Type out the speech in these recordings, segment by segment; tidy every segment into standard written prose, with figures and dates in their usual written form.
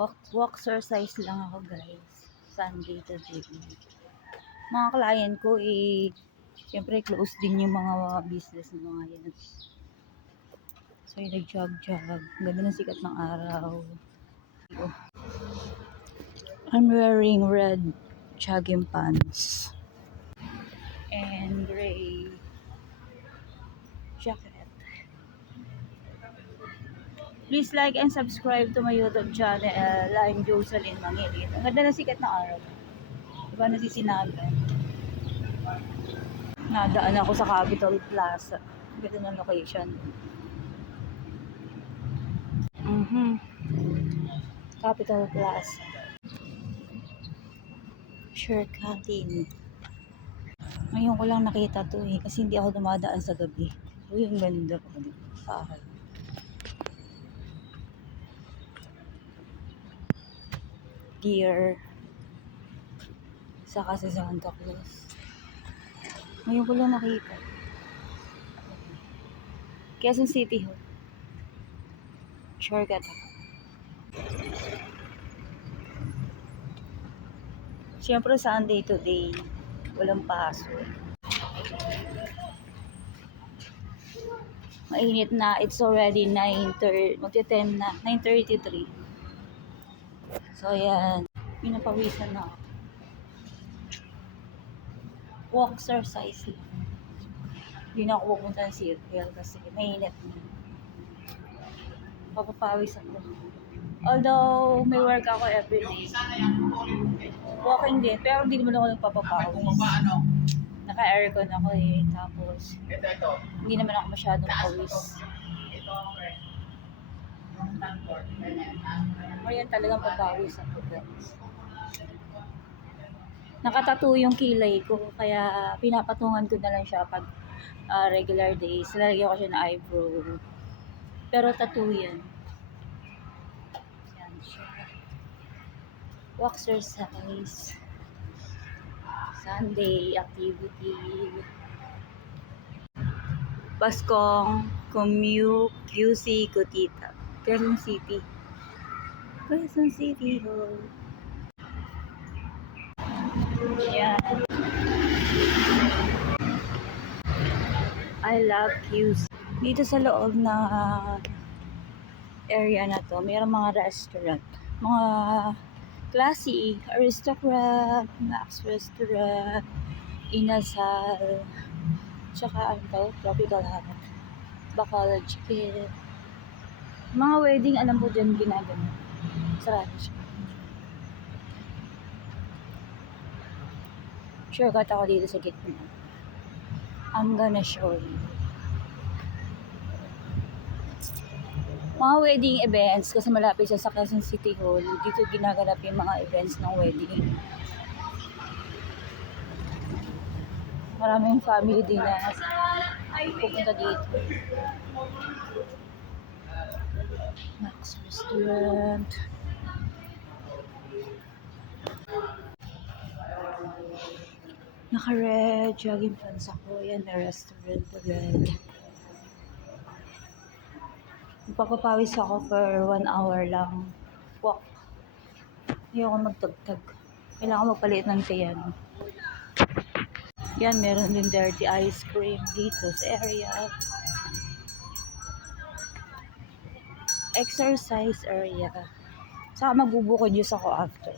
Walk exercise lang ako guys. Sunday today. Mga client ko siyempre close din yung mga business ng mga yan. So yung nag-jog-jog. Ganda ng sikat ng araw. I'm wearing red jogging pants. And gray jacket. Please like and subscribe to my YouTube channel, I'm Jocelyn Mangilin. Ang ganda ng sikat na araw. Diba nasisinagan? Nadaan ako sa Capitol Plaza. Ang ganda ng location. Capitol Plaza. Sure Canteen. Ngayon ko lang nakita to kasi hindi ako dumadaan sa gabi. Uy, ang ganda. Bahay. Gear. Saka sa Santa Claus. Ngayon ko lang nakita. Quezon City Hall. Shortcut ako. Siyempre Sunday today. Walang paso. Mainit na. It's already 9:30. Magti-10 na. 9:33. So yan. Pinapawisan na ako. Walk exercise lang. Hindi na ako pupunta ng circle kasi mainit na. Papapawis ako. Although may work ako everyday. Walking din. Pero hindi naman ako nagpapapawis. Naka-aircon ako Tapos hindi naman ako masyadong pawis. Ngayon talagang papawis ako guys. Nakatattoo yung kilay ko. Kaya pinapatungan ko na lang siya pag regular days. Lalagyan ko siya ng eyebrow. Pero tattoo yan. Yan siya. Walk exercise. Sunday activity. Baskong QC Cotita. Quezon City. Quezon City Hall. Yan. I love QC. Dito sa loob na area na to, mayroong mga restaurant. Mga classy, Aristocrat, Max Restaurant, Inasal, tsaka ano to, Tropical Hut, Bacolod Chicken. Mga wedding, alam mo dyan ginagano. Sarado siya. Shortcut ako dito sa gitna. I'm gonna show you. Mga wedding events, kasi malapit siya sa Quezon City Hall, dito ginaganap yung mga events ng wedding. Maraming family din na pupunta dito. Max Restaurant. Naka-red, jogging pants ako. Yan, may restaurant red. Magpapapawis ako for 1 hour lang. Walk. Ayoko magtagtag. Kailangan magpalit ng tiyan. Yan, meron din dirty ice cream dito sa area. Exercise area. Saka magbubukod juice ako after.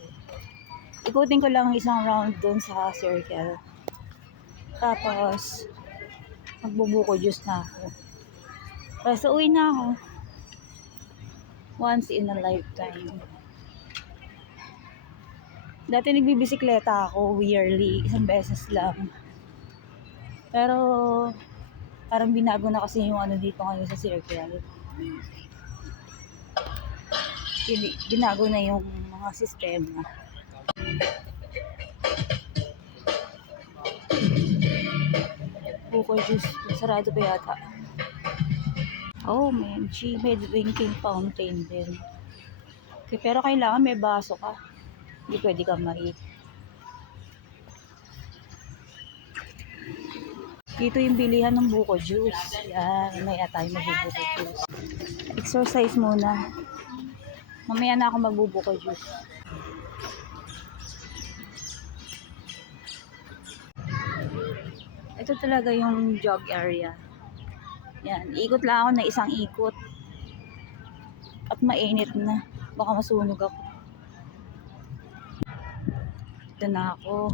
Ikutin ko lang isang round dun sa circle. Tapos, magbubukod juice na ako. Tapos, uwi na ako. Once in a lifetime. Dati nagbibisikleta ako yearly, isang beses lang. Pero parang binago na kasi yung ano dito ngayon sa circle. Binago na yung mga sistema. Buko juice, sarado pa yata. Oh, may drinking fountain din. Okay, pero kailangan may baso ka. Hindi pwede kang Dito yung bilihan ng buko juice. Yan, may tayo magbubuko juice. Exercise muna. Mamaya na ako magbubuko juice. Ito talaga yung jog area. Yan, ikot lang ako na isang ikot. At mainit na. Baka masunog ako. Ito na ako.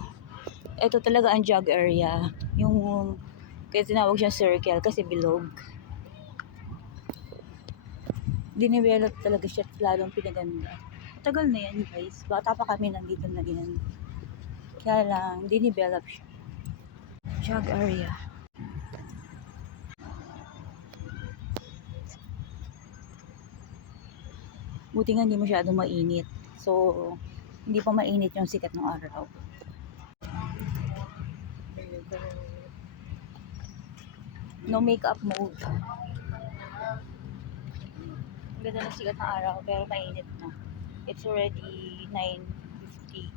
Ito talaga ang jog area. Yung, kaya tinawag siya circle kasi bilog. Dinivelop talaga siya at lalong pinaganda. Tagal na yan guys. Bata pa kami nandito na yan. Kaya lang, dinivelop siya. Jog area. Buti nga hindi masyado mainit. So, hindi pa mainit yung sikat ng araw. No makeup mode. Ang ganda ng sikat ng araw pero mainit na. It's already 9:50.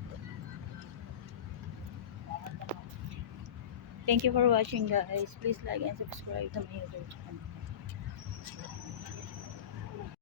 Thank you for watching guys. Please like and subscribe to my YouTube channel.